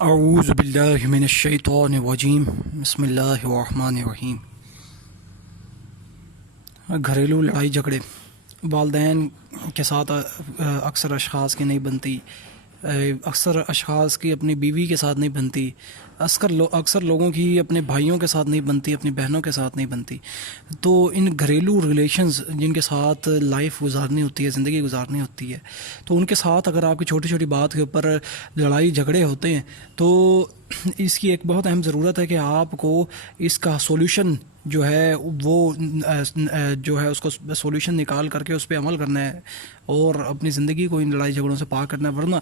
اعوذ باللہ من الشیطان الرجیم بسم اللہ الرحمن الرحیم۔ گھریلو لڑائی جھگڑے والدین کے ساتھ اکثر اشخاص کی نہیں بنتی، اکثر اشخاص کی اپنی بیوی کے ساتھ نہیں بنتی، اکثر لوگوں کی اپنے بھائیوں کے ساتھ نہیں بنتی، اپنی بہنوں کے ساتھ نہیں بنتی۔ تو ان گھریلو ریلیشنز جن کے ساتھ لائف گزارنی ہوتی ہے، زندگی گزارنی ہوتی ہے، تو ان کے ساتھ اگر آپ کی چھوٹی چھوٹی بات کے اوپر لڑائی جھگڑے ہوتے ہیں تو اس کی ایک بہت اہم ضرورت ہے کہ آپ کو اس کا سولوشن جو ہے وہ جو ہے اس کو سولوشن نکال کر کے اس پہ عمل کرنا ہے اور اپنی زندگی کو ان لڑائی جھگڑوں سے پاک کرنا ہے۔ ورنہ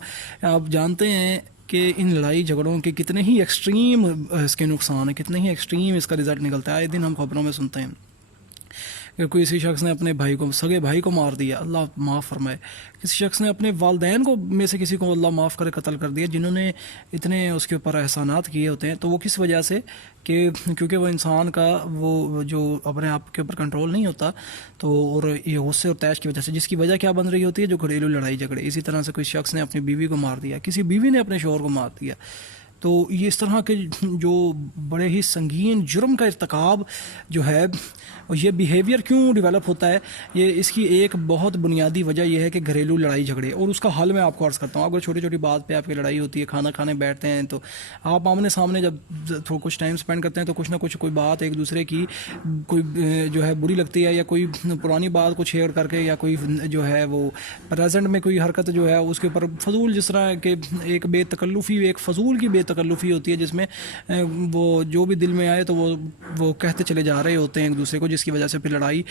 آپ جانتے ہیں کہ ان لڑائی جھگڑوں کے کتنے ہی ایکسٹریم اس کے نقصان ہیں، کتنے ہی ایکسٹریم اس کا رزلٹ نکلتا ہے۔ آئے دن ہم خبروں میں سنتے ہیں کہ کوئی کسی شخص نے اپنے بھائی کو، سگے بھائی کو مار دیا، اللہ معاف فرمائے، کسی شخص نے اپنے والدین کو میں سے کسی کو اللہ معاف کرے قتل کر دیا، جنہوں نے اتنے اس کے اوپر احسانات کیے ہوتے ہیں۔ تو وہ کس وجہ سے کہ کیونکہ وہ انسان کا وہ جو اپنے آپ کے اوپر کنٹرول نہیں ہوتا، تو اور یہ غصے اور تیش کی وجہ سے، جس کی وجہ کیا بن رہی ہوتی ہے؟ جو گھریلو لڑائی جھگڑے۔ اسی طرح سے کوئی شخص نے اپنی بیوی کو مار دیا، کسی بیوی نے اپنے شوہر کو مار دیا، تو یہ اس طرح کے جو بڑے ہی سنگین جرم کا ارتکاب جو ہے، یہ بیہیویئر کیوں ڈیولپ ہوتا ہے؟ یہ اس کی ایک بہت بنیادی وجہ یہ ہے کہ گھریلو لڑائی جھگڑے، اور اس کا حل میں آپ کو عرض کرتا ہوں۔ اگر چھوٹی چھوٹی بات پہ آپ کی لڑائی ہوتی ہے، کھانا کھانے بیٹھتے ہیں تو آپ آمنے سامنے جب کچھ ٹائم اسپینڈ کرتے ہیں تو کچھ نہ کچھ کوئی بات ایک دوسرے کی کوئی جو ہے بری لگتی ہے، یا کوئی پرانی بات کو شیئر کر کے، یا کوئی جو ہے وہ پریزنٹ میں کوئی حرکت جو ہے اس کے اوپر فضول، جس طرح کہ ایک بے تکلفی، ایک فضول کی بے تکلفی ہوتی ہے، جس میں وہ جو بھی دل میں آئے تو وہ کہتے چلے جا رہے ہوتے ہیں ایک دوسرے کو، جس کی وجہ سے پھر لڑائی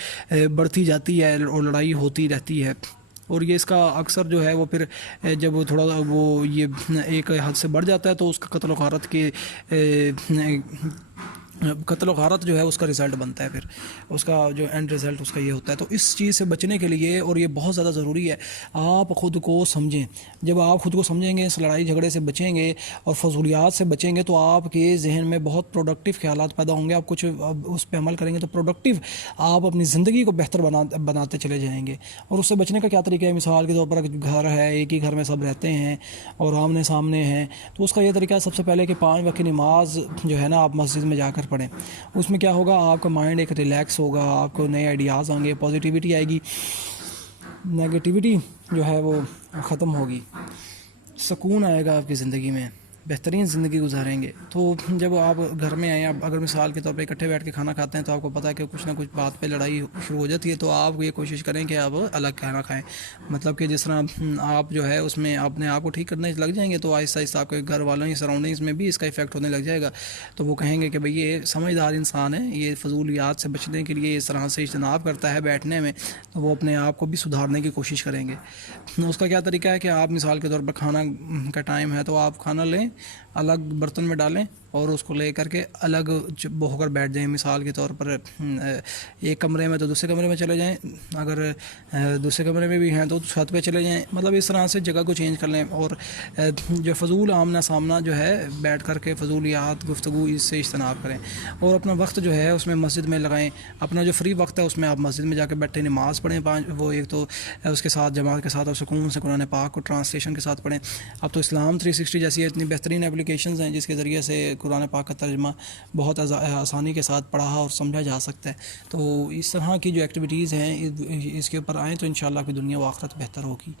بڑھتی جاتی ہے اور لڑائی ہوتی رہتی ہے۔ اور یہ اس کا اکثر جو ہے وہ پھر جب وہ تھوڑا وہ یہ ایک حد سے بڑھ جاتا ہے تو اس کا قتل و غارت جو ہے اس کا رزلٹ بنتا ہے، پھر اس کا جو اینڈ رزلٹ اس کا یہ ہوتا ہے۔ تو اس چیز سے بچنے کے لیے، اور یہ بہت زیادہ ضروری ہے، آپ خود کو سمجھیں۔ جب آپ خود کو سمجھیں گے، اس لڑائی جھگڑے سے بچیں گے اور فضولیات سے بچیں گے، تو آپ کے ذہن میں بہت پروڈکٹیو خیالات پیدا ہوں گے۔ آپ کچھ اس پہ عمل کریں گے تو پروڈکٹیو آپ اپنی زندگی کو بہتر بناتے چلے جائیں گے۔ اور اس سے بچنے کا کیا طریقہ ہے؟ مثال کے طور پر گھر ہے، ایک ہی گھر میں سب رہتے ہیں اور آمنے سامنے ہیں، تو اس کا یہ طریقہ ہے سب سے پہلے کہ 5 وقت کی نماز جو ہے نا آپ مسجد میں جا کر پڑھیں۔ اس میں کیا ہوگا؟ آپ کا مائنڈ ایک ریلیکس ہوگا، آپ کو نئے آئیڈیاز آئیں گے، پازیٹیوٹی آئے گی، نیگیٹیوٹی جو ہے وہ ختم ہوگی، سکون آئے گا آپ کی زندگی میں، بہترین زندگی گزاریں گے۔ تو جب آپ گھر میں آئیں، آپ اگر مثال کے طور پہ اکٹھے بیٹھ کے کھانا کھاتے ہیں تو آپ کو پتہ ہے کہ کچھ نہ کچھ بات پہ لڑائی شروع ہو جاتی ہے، تو آپ یہ کوشش کریں کہ آپ الگ کھانا کھائیں۔ مطلب کہ جس طرح آپ جو ہے اس میں اپنے آپ کو ٹھیک کرنے لگ جائیں گے، تو آہستہ آہستہ آپ کے گھر والوں کی سراؤنڈنگز میں بھی اس کا افیکٹ ہونے لگ جائے گا۔ تو وہ کہیں گے کہ بھئی یہ سمجھدار انسان ہے، یہ فضولیات سے بچنے کے لیے اس طرح سے اجتناب کرتا ہے بیٹھنے میں، تو وہ اپنے آپ کو بھی سدھارنے کی کوشش کریں گے۔ اس کا کیا طریقہ ہے کہ آپ مثال کے طور پر کھانا کا ٹائم ہے تو آپ کھانا لیں، الگ برتن میں ڈالیں اور اس کو لے کر کے الگ ہو کر بیٹھ جائیں۔ مثال کے طور پر ایک کمرے میں تو دوسرے کمرے میں چلے جائیں، اگر دوسرے کمرے میں بھی ہیں تو چھت پہ چلے جائیں۔ مطلب اس طرح سے جگہ کو چینج کر لیں، اور جو فضول آمنا سامنا جو ہے بیٹھ کر کے فضولیات گفتگو اس سے اجتناب کریں، اور اپنا وقت جو ہے اس میں مسجد میں لگائیں۔ اپنا جو فری وقت ہے اس میں آپ مسجد میں جا کے بیٹھے نماز پڑھیں، وہ ایک تو اس کے ساتھ جماعت کے ساتھ اور سکون سے قرآن پاک کو ٹرانسلیشن کے ساتھ پڑھیں۔ اب تو اسلام 360 جیسی اتنی بہترین اپلیکیشنز ہیں جس کے ذریعے سے قرآن پاک کا ترجمہ بہت آسانی کے ساتھ پڑھا اور سمجھا جا سکتا ہے۔ تو اس طرح کی جو ایکٹیویٹیز ہیں اس کے اوپر آئیں تو انشاءاللہ کی دنیا و آخرت بہتر ہوگی۔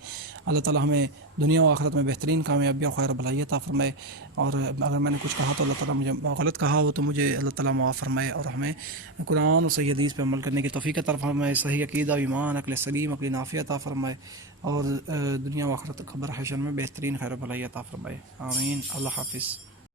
اللہ تعالیٰ ہمیں دنیا و آخرت میں بہترین کامیابی اور خیر و بھلائی عطا فرمائے، اور اگر میں نے کچھ کہا تو اللہ تعالیٰ مجھے غلط کہا ہو تو مجھے اللہ تعالیٰ معاف فرمائے، اور ہمیں قرآن اور صحیح حدیث پہ عمل کرنے کی توفیق عطا فرمائے، صحیح عقیدہ، ایمان، عقل سلیم، عقل نافع عطا فرمائے، اور دنیا و آخرت خبر حشر میں بہترین خیر و بھلائی عطا فرمائے۔ آمین۔ اللہ حافظ۔